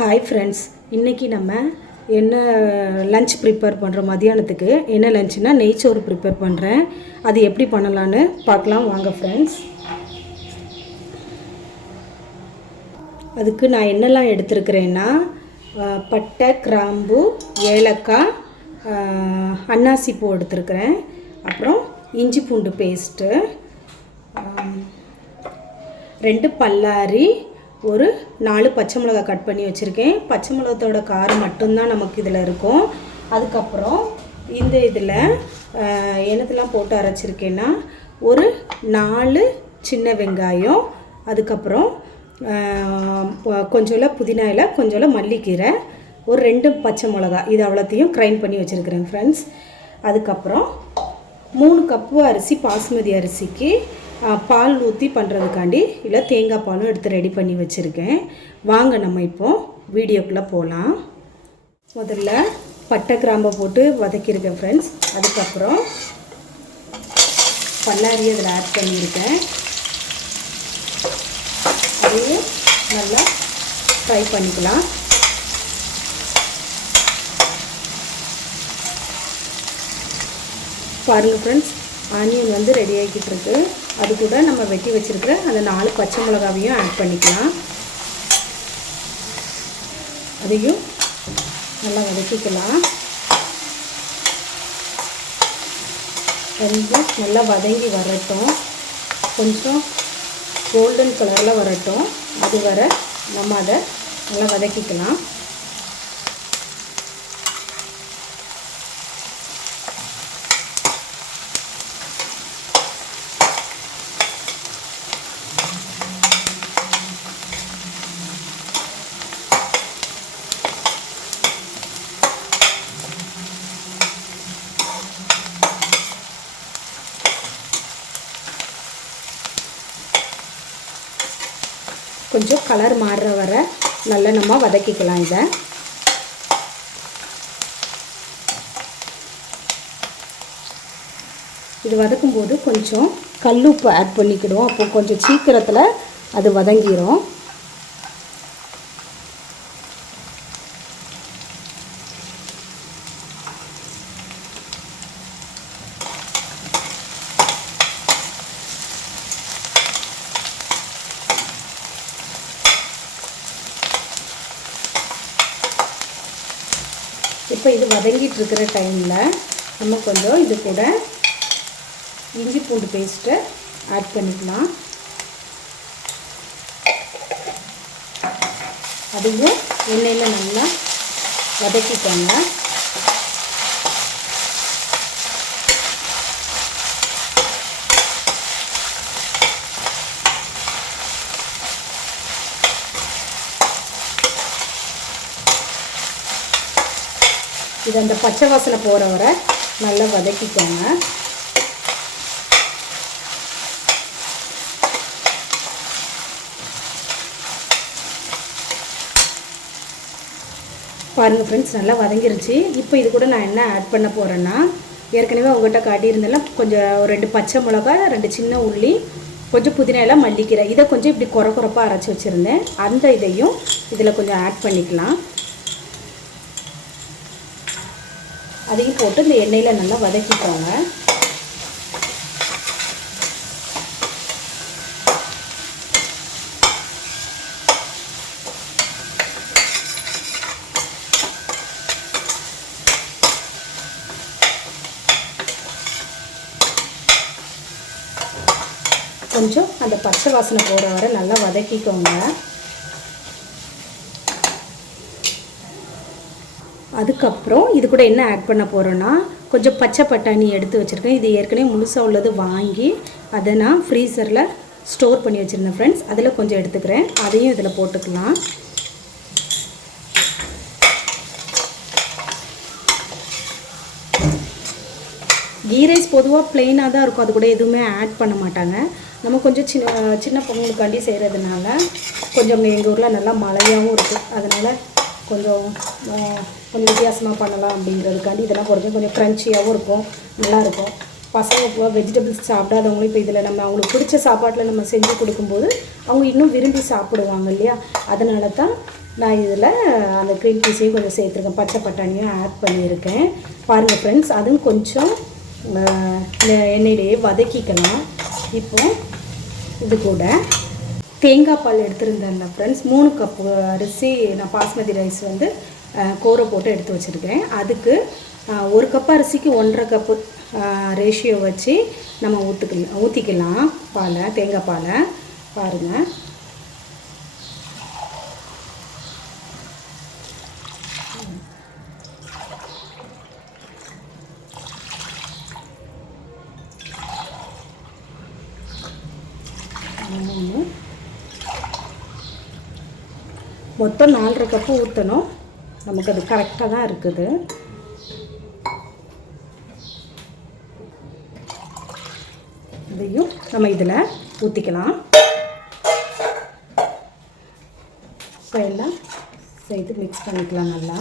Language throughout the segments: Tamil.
ஹாய் ஃப்ரெண்ட்ஸ், இன்றைக்கி நம்ம என்ன லஞ்ச் ப்ரிப்பேர் பண்ணுறோம். மதியானத்துக்கு என்ன லஞ்சுனா நெய்ச்சோறு ப்ரிப்பேர் பண்ணுறேன். அது எப்படி பண்ணலான்னு பார்க்கலாம் வாங்க ஃப்ரெண்ட்ஸ். அதுக்கு நான் என்னெல்லாம் எடுத்துருக்கிறேன்னா பட்டை, கிராம்பு, ஏலக்காய், அன்னாசி பூ எடுத்துருக்கிறேன். அப்புறம் இஞ்சி பூண்டு பேஸ்ட்டு, 2 பல்லாரி, ஒரு 4 பச்சை மிளகாய் கட் பண்ணி வச்சுருக்கேன். பச்சை மிளகாத்தோட காரம் மட்டும்தான் நமக்கு இதில் இருக்கும். அதுக்கப்புறம் இந்த இதில் என்னத்தெல்லாம் போட்டு அரைச்சிருக்கேன்னா ஒரு 4 சின்ன வெங்காயம், அதுக்கப்புறம் கொஞ்சோல புதினா இலை, கொஞ்சோல மல்லிக்கீரை, ஒரு 2 பச்சை மிளகாய், இது அவ்வளோத்தையும் கிரைண்ட் பண்ணி வச்சுருக்கிறேன் ஃப்ரெண்ட்ஸ். அதுக்கப்புறம் 3 கப்பு அரிசி, பாஸ்மதி அரிசிக்கு பால் ஊற்றி பண்ணுறதுக்காண்டி இல்லை தேங்காய் பாலும் எடுத்து ரெடி பண்ணி வச்சுருக்கேன். வாங்க நம்ம இப்போது வீடியோக்குள்ளே போகலாம். முதல்ல பட்டை கிராம்பை போட்டு வதக்கியிருக்கேன் ஃப்ரெண்ட்ஸ். அதுக்கப்புறம் பல்லாரியை இதில் ஆட் பண்ணியிருக்கேன். அதையும் நல்லா ஃப்ரை பண்ணிக்கலாம். பாருங்கள் ஃப்ரெண்ட்ஸ், ஆனியன் வந்து ரெடி ஆகிக்கிட்டு இருக்கு. அது கூட நம்ம வெட்டி வச்சுருக்கிற அந்த 4 பச்சை மிளகாவையும் ஆட் பண்ணிக்கலாம். அதையும் நல்லா வதக்கிக்கலாம். கொஞ்சம் நல்லா வதங்கி வரட்டும், கொஞ்சம் கோல்டன் கலரில் வரட்டும். அது வர நம்ம அதை நல்லா வதக்கிக்கலாம். கொஞ்சம் கலர் மாறுற வர நல்லா நம்ம வதக்கிக்கலாம். இதை இது வதக்கும்போது கொஞ்சம் கல்லுப்பு ஆட் பண்ணிக்கிடுவோம். அப்போ கொஞ்சம் சீக்கிரத்தில் அது வதங்கிடும். இப்போ இது வதங்கிட்டு இருக்கிற டைமில் நம்ம கொஞ்சம் இது கூட இஞ்சி பூண்டு பேஸ்ட்டை ஆட் பண்ணிக்கலாம். அதையும் எண்ணெயில் நல்லா வதக்கிக்கோங்க. இது அந்த பச்சை வாசனை போகிற வரை நல்லா வதக்கிக்கோங்க. பாருங்கள் ஃப்ரெண்ட்ஸ், நல்லா வதங்கிருச்சு. இப்போ இது கூட நான் என்ன ஆட் பண்ண போகிறேன்னா, ஏற்கனவே உங்கள்கிட்ட காட்டியிருந்தேன்ல, கொஞ்சம் 2 பச்சை மிளகாய், 2 சின்ன உள்ளி, கொஞ்சம் புதினா இலை, மல்லிக்கீரை, இதை கொஞ்சம் இப்படி குறப்பாக அரைச்சி வச்சுருந்தேன். அந்த இதையும் இதில் கொஞ்சம் ஆட் பண்ணிக்கலாம். அதையும் போட்டு இந்த எண்ணெயில் நல்லா வதக்கிக்கோங்க. கொஞ்சம் அந்த பச்சை வாசனை போகிற வரை நல்லா வதக்கிக்கோங்க. அதுக்கப்புறம் இது கூட என்ன ஆட் பண்ண போகிறோன்னா, கொஞ்சம் பச்சை பட்டாணி எடுத்து வச்சுருக்கேன். இது ஏற்கனவே முழுசாக உள்ளது வாங்கி அதை நான் ஃப்ரீசரில் ஸ்டோர் பண்ணி வச்சுருந்தேன் ஃப்ரெண்ட்ஸ். அதில் கொஞ்சம் எடுத்துக்கிறேன். அதையும் இதில் போட்டுக்கலாம். கீ ரைஸ் பொதுவாக ப்ளெயினாக தான் இருக்கும். அது கூட எதுவுமே ஆட் பண்ண மாட்டாங்க. நம்ம கொஞ்சம் சின்ன பொங்கலுக்காண்டி செய்கிறதுனால கொஞ்சம் எங்கள் ஊரில் நல்லா மழையாகவும் இருக்குது. அதனால் கொஞ்சம் வித்தியாசமாக பண்ணலாம் அப்படிங்கிறதுக்காண்டி இதெல்லாம் கொஞ்சம் க்ரன்ச்சியாகவும் இருக்கும், நல்லாயிருக்கும். பசங்க இப்போ வெஜிடபிள்ஸ் சாப்பிடாதவங்களும் இப்போ இதில் நம்ம அவங்களுக்கு பிடிச்ச சாப்பாட்டில் நம்ம செஞ்சு கொடுக்கும்போது அவங்க இன்னும் விரும்பி சாப்பிடுவாங்க இல்லையா. அதனால தான் நான் இதில் அந்த க்ரீன் பீஸையும் கொஞ்சம் சேர்த்துருக்கேன், பச்சை பட்டாணியும் ஆட் பண்ணியிருக்கேன். பாருங்கள் ஃப்ரெண்ட்ஸ், அதுவும் கொஞ்சம் எண்ணெயிலேயே வதக்கிக்கலாம். இப்போ இது கூட தேங்காய் பால் எடுத்துருந்தேன்ல ஃப்ரெண்ட்ஸ், 3 கப்பு அரிசி நான் பாஸ்மதி ரைஸ் வந்து கோரை போட்டு எடுத்து வச்சுருக்கேன். அதுக்கு 1 கப் அரிசிக்கு 1.5 கப்பு ரேஷியோ வச்சு நம்ம ஊற்றிக்கலாம் பாலை, தேங்காய் பாலை. பாருங்கள், மொத்தம் 4.5 கப்பு ஊற்றணும். நமக்கு அது கரெக்டாக தான் இருக்குது. இதையும் நம்ம இதில் ஊற்றிக்கலாம். இப்போ எல்லாம் சேர்த்து மிக்ஸ் பண்ணிக்கலாம். நல்லா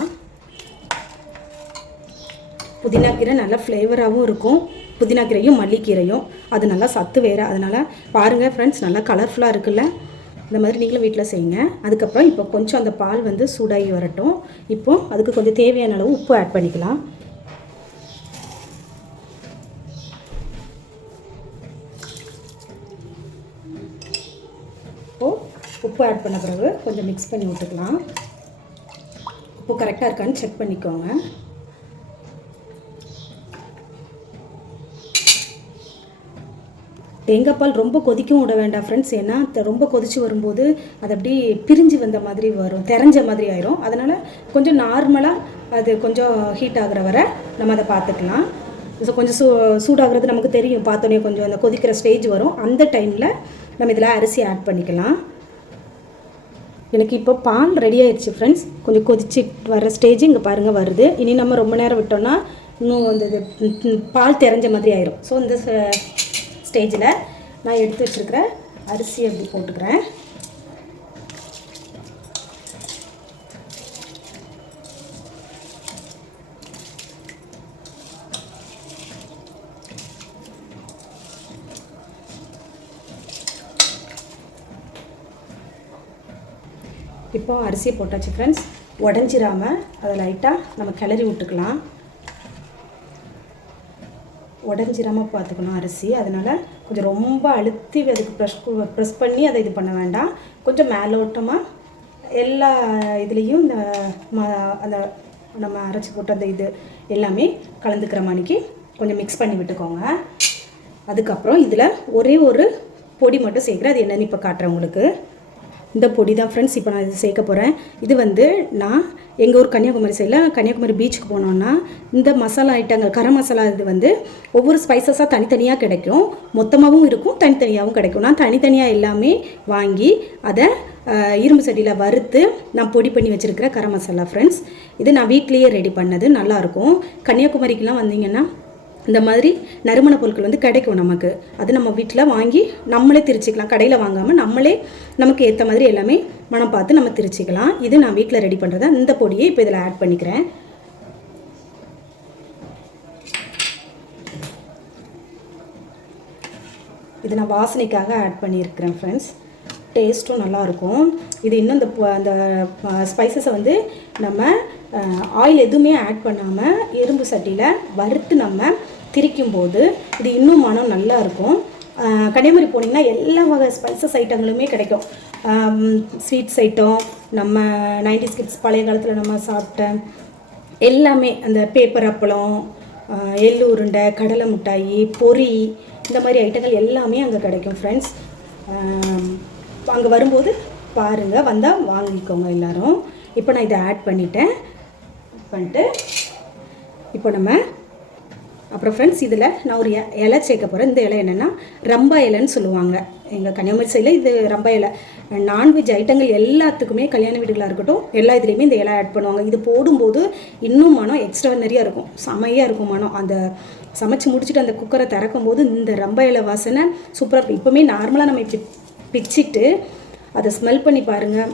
புதினா கீரை நல்லா ஃப்ளேவராகவும் இருக்கும். புதினா கீரையும் மல்லிக்கீரையும் அது நல்லா சத்து வேறு. அதனால் பாருங்கள் ஃப்ரெண்ட்ஸ், நல்லா கலர்ஃபுல்லாக இருக்குல்ல. இந்த மாதிரி நீங்களும் வீட்டில் செய்யுங்க. அதுக்கப்புறம் இப்போ கொஞ்சம் அந்த பால் வந்து சூடாகி வரட்டும். இப்போது அதுக்கு கொஞ்சம் தேவையான அளவு உப்பு ஆட் பண்ணிக்கலாம். இப்போது உப்பு ஆட் பண்ண பிறகு கொஞ்சம் மிக்ஸ் பண்ணி விட்டுக்கலாம். உப்பு கரெக்டாக இருக்கான்னு செக் பண்ணிக்கோங்க. தேங்காய் பால் ரொம்ப கொதிக்கவும் விட வேண்டாம் ஃப்ரெண்ட்ஸ். ஏன்னா ரொம்ப கொதித்து வரும்போது அது அப்படி பிரிஞ்சு வந்த மாதிரி வரும், தெரிஞ்ச மாதிரி ஆயிரும். அதனால் கொஞ்சம் நார்மலாக அது கொஞ்சம் ஹீட் ஆகிற வரை நம்ம அதை பார்த்துக்கலாம். கொஞ்சம் சூடாகிறது நமக்கு தெரியும், பார்த்தோன்னே கொஞ்சம் அந்த கொதிக்கிற ஸ்டேஜ் வரும். அந்த டைமில் நம்ம இதில் அரிசி ஆட் பண்ணிக்கலாம். எனக்கு இப்போ பால் ரெடி ஆயிடுச்சு ஃப்ரெண்ட்ஸ். கொஞ்சம் கொதிச்சு வர ஸ்டேஜ் இங்கே பாருங்கள் வருது. இனி நம்ம ரொம்ப நேரம் விட்டோம்னா இன்னும் அந்த பால் தெரிஞ்ச மாதிரி ஆயிரும். ஸோ இந்த ஸ்டேஜில் நான் எடுத்து வச்சுருக்கிற அரிசி அப்படி போட்டுக்கிறேன். இப்போ அரிசியை போட்டாச்சு ஃப்ரெண்ட்ஸ். உடஞ்சிராமல் அதை லைட்டாக நம்ம கிளறி விட்டுக்கலாம். உடஞ்சிராமல் பார்த்துக்கணும் அரிசி. அதனால் கொஞ்சம் ரொம்ப அழுத்தி அதுக்கு ப்ரெஸ் பண்ணி அதை இது பண்ண வேண்டாம். கொஞ்சம் மேலோட்டமாக எல்லா இதுலேயும் இந்த அந்த நம்ம அரைச்சி போட்ட அந்த இது எல்லாமே கலந்துக்கிற மாதிரிக்கு கொஞ்சம் மிக்ஸ் பண்ணி விட்டுக்கோங்க. அதுக்கப்புறம் இதில் ஒரே ஒரு பொடி மட்டும் சேர்க்குறேன். அது என்னென்னு இப்போ காட்டுறேன் உங்களுக்கு. இந்த பொடி தான் ஃப்ரெண்ட்ஸ் இப்போ நான் இது சேர்க்க போகிறேன். இது வந்து நான் எங்கள் ஊர் கன்னியாகுமரி சைடில் கன்னியாகுமரி பீச்சுக்கு போனோன்னா இந்த மசாலா ஐட்டங்கள் கரம் மசாலா இது வந்து ஒவ்வொரு ஸ்பைசஸாக தனித்தனியாக கிடைக்கும். மொத்தமாகவும் இருக்கும், தனித்தனியாகவும் கிடைக்கும். நான் தனித்தனியாக எல்லாமே வாங்கி அதை இரும்பு சட்டியில் வறுத்து நான் பொடி பண்ணி வச்சுருக்கிற கரம் மசாலா ஃப்ரெண்ட்ஸ். இது நான் வீட்லேயே ரெடி பண்ணது, நல்லாயிருக்கும். கன்னியாகுமரிக்கெலாம் வந்தீங்கன்னா இந்த மாதிரி நறுமண பொருட்கள் வந்து கிடைக்கும் நமக்கு. அது நம்ம வீட்டில் வாங்கி நம்மளே திரிச்சிக்கலாம். கடையில் வாங்காமல் நம்மளே நமக்கு ஏற்ற மாதிரி எல்லாமே மனம் பார்த்து நம்ம திரிச்சிக்கலாம். இது நான் வீட்டில் ரெடி பண்ணுறதா. இந்த பொடியை இப்போ இதில் ஆட் பண்ணிக்கிறேன். இது நான் வாசனைக்காக ஆட் பண்ணியிருக்கிறேன் ஃப்ரெண்ட்ஸ். டேஸ்ட்டும் நல்லாயிருக்கும். இது இன்னும் அந்த ஸ்பைசஸை வந்து நம்ம ஆயில் எதுவுமே ஆட் பண்ணாமல் இரும்பு சட்டியில் வறுத்து நம்ம திரிக்கும்போது இது இன்னும் மனம் நல்லா இருக்கும். கன்னியாகுமரி போனீங்கன்னா எல்லா வகை ஸ்பைசஸ் ஐட்டங்களுமே கிடைக்கும். ஸ்வீட்ஸ் ஐட்டம், நம்ம 90s கிட்ஸ் பழைய காலத்தில் நம்ம சாப்பிட்ட எல்லாமே, அந்த பேப்பர் அப்பளம், எள்ளு உருண்டை, கடலை மிட்டாயி, பொரி, இந்த மாதிரி ஐட்டங்கள் எல்லாமே அங்கே கிடைக்கும் ஃப்ரெண்ட்ஸ். அங்கே வரும்போது பாருங்கள், வந்தால் வாங்கிக்கோங்க எல்லோரும். இப்போ நான் இதை ஆட் பண்ணிட்டேன். இப்போ நம்ம அப்புறம் ஃப்ரெண்ட்ஸ் இதில் நான் ஒரு இலை சேர்க்க போகிறேன். இந்த இலை என்னென்னா ரம்பா இலைன்னு சொல்லுவாங்க எங்கள் கன்னியாகுமரி சைடில். இது ரம்பா இலை. நான்வெஜ் ஐட்டங்கள் எல்லாத்துக்குமே, கல்யாண வீடுகளாக இருக்கட்டும், எல்லா இதுலேயுமே இந்த இலை ஆட் பண்ணுவாங்க. இது போடும்போது இன்னும் மனம் எக்ஸ்ட்ரானரியாக இருக்கும், செமையாக இருக்கும் மனம். அந்த சமைச்சு முடிச்சுட்டு அந்த குக்கரை திறக்கும் போது இந்த ரம்பா இலை வாசனை சூப்பராக இருக்கும். இப்போவுமே நார்மலாக நம்ம இப்படி பிச்சிட்டு அதை ஸ்மெல் பண்ணி பாருங்கள்,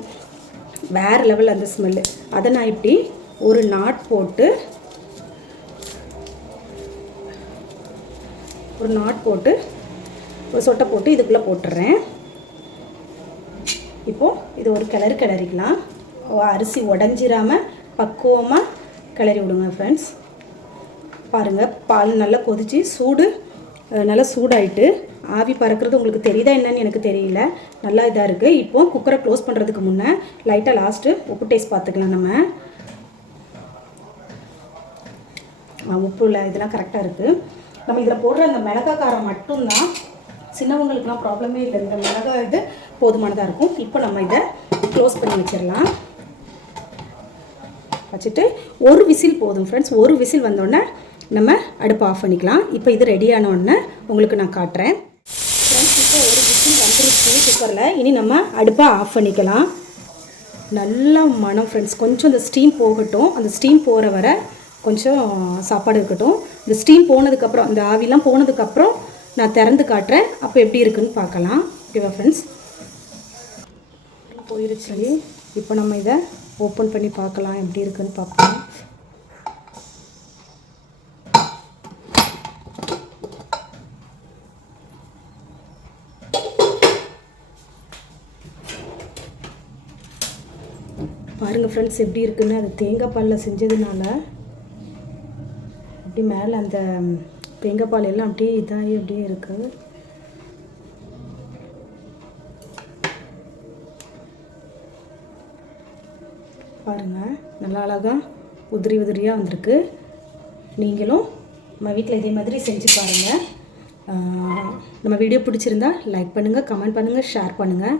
வேறு லெவல் அந்த ஸ்மெல்லு. அதை நான் இப்படி ஒரு நாட் போட்டு ஒரு சொட்டை போட்டு இதுக்குள்ளே போட்டுடுறேன். இப்போது இது ஒரு கிளறிக்கலாம். அரிசி உடஞ்சிராமல் பக்குவமாக கிளறி விடுங்க ஃப்ரெண்ட்ஸ். பாருங்கள், பால் நல்லா கொதித்து நல்லா சூடாயிட்டு ஆவி பறக்கிறது உங்களுக்கு தெரியுதா என்னன்னு எனக்கு தெரியல. நல்லா இதாக இருக்குது. இப்போ குக்கரை க்ளோஸ் பண்ணுறதுக்கு முன்னே லைட்டாக லாஸ்ட்டு உப்பு டேஸ்ட் பார்த்துக்கலாம். நம்ம உப்பு இல்லை, இதெல்லாம் கரெக்டாக இருக்குது. நம்ம இதில் போடுற அந்த மிளகாய் காரம் மட்டும்தான், சின்னவங்களுக்குலாம் ப்ராப்ளமே இல்லை. இந்த மிளகாய் இது போதுமானதாக இருக்கும். இப்போ நம்ம இதை க்ளோஸ் பண்ணி வச்சிடலாம். வச்சுட்டு ஒரு விசில் போதும் ஃப்ரெண்ட்ஸ். ஒரு விசில் வந்தோடனே நம்ம அடுப்பை ஆஃப் பண்ணிக்கலாம். இப்போ இது ரெடியானோடனே உங்களுக்கு நான் காட்டுறேன் ஃப்ரெண்ட்ஸ். இப்போ ஒரு விசில் வந்துருச்சு குக்கரில். இனி நம்ம அடுப்பை ஆஃப் பண்ணிக்கலாம். நல்லா மனம் ஃப்ரெண்ட்ஸ். கொஞ்சம் இந்த ஸ்டீம் போகட்டும். அந்த ஸ்டீம் போகிற வரை கொஞ்சம் சாப்பாடு இருக்கட்டும். இந்த ஸ்டீம் போனதுக்கப்புறம், இந்த ஆவிலாம் போனதுக்கப்புறம் நான் திறந்து காட்டுறேன். அப்போ எப்படி இருக்குன்னு பார்க்கலாம். ஓகேவா ஃப்ரெண்ட்ஸ்? போயிருச்சு. இப்போ நம்ம இதை ஓப்பன் பண்ணி பார்க்கலாம், எப்படி இருக்குன்னு பார்ப்போம். பாருங்கள் ஃப்ரெண்ட்ஸ் எப்படி இருக்குன்னு. அது தேங்காய் பாலில் செஞ்சதுனால அப்படி மேலே அந்த தேங்காய் பால் எல்லாம் அப்படியே இதாகி அப்படியே இருக்குது. பாருங்கள், நல்லா அழகாக உதிரி உதிரியாக வந்திருக்கு. நீங்களும் நம்ம வீட்டில் இதே மாதிரி செஞ்சு பாருங்கள். நம்ம வீடியோ பிடிச்சிருந்தா லைக் பண்ணுங்கள், கமெண்ட் பண்ணுங்கள், ஷேர் பண்ணுங்கள்.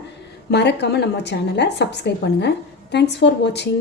மறக்காமல் நம்ம சேனலை சப்ஸ்கிரைப் பண்ணுங்கள். தேங்க்ஸ் ஃபார் வாட்சிங்.